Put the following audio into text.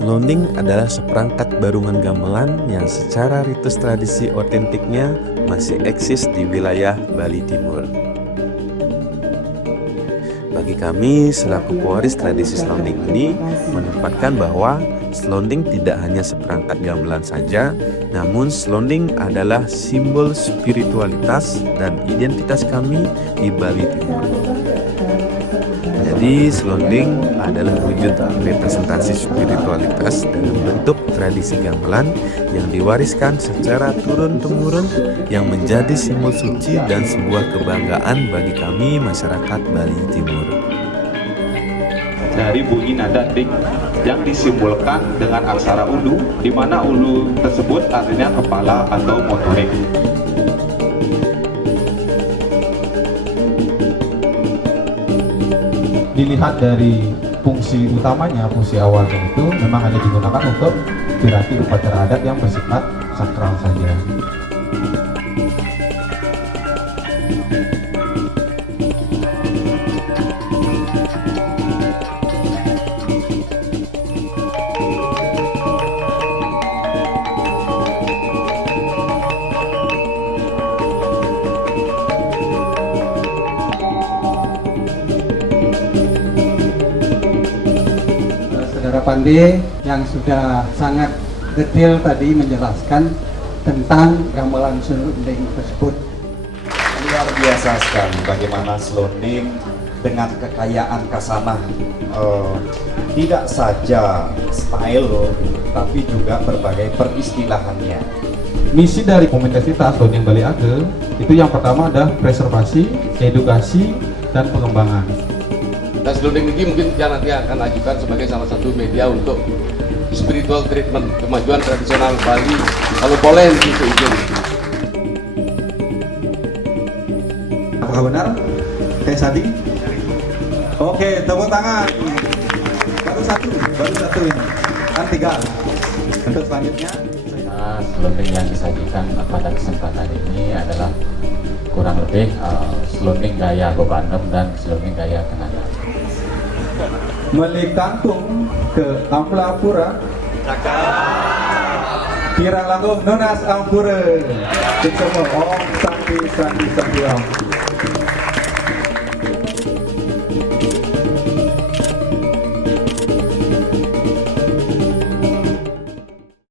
Selonding adalah seperangkat barungan gamelan yang secara ritus tradisi otentiknya masih eksis di wilayah Bali Timur. Bagi kami selaku pewaris tradisi selonding ini menempatkan bahwa selonding tidak hanya seperangkat gamelan saja, namun selonding adalah simbol spiritualitas dan identitas kami di Bali Timur. Jadi selonding adalah wujud representasi spiritualitas dalam bentuk tradisi gamelan yang diwariskan secara turun-temurun yang menjadi simbol suci dan sebuah kebanggaan bagi kami masyarakat Bali Timur. Dari bunyi nada ding yang disimbolkan dengan aksara ulu, di mana ulu tersebut artinya kepala atau motorik. Dilihat dari fungsi utamanya, fungsi awalnya itu memang hanya digunakan untuk piranti upacara adat yang bersifat sakral saja. Saudara Pande yang sudah sangat detail tadi menjelaskan tentang gamelan selonding tersebut. Luar biasa sekali bagaimana selonding dengan kekayaan kasanah, tidak saja style tapi juga berbagai peristilahannya. Misi dari Komunitas Selonding Bali Age itu yang pertama adalah preservasi, edukasi, dan pengembangan. Dan selonding ini mungkin kita nanti akan ajukan sebagai salah satu media untuk spiritual treatment kemajuan tradisional Bali. Kalau boleh itu izin. Apakah benar? Teh Sadi? Oke, tepuk tangan. Baru satu ini. Kan tiga. Untuk selanjutnya. Selonding yang disajikan pada kesempatan ini adalah kurang lebih selonding gaya Bebandem dan selonding gaya Kenanga. Melikangkung ke Ampulapura, Kirang langgung Nonas Ampura. Kita semua Om Santi Om.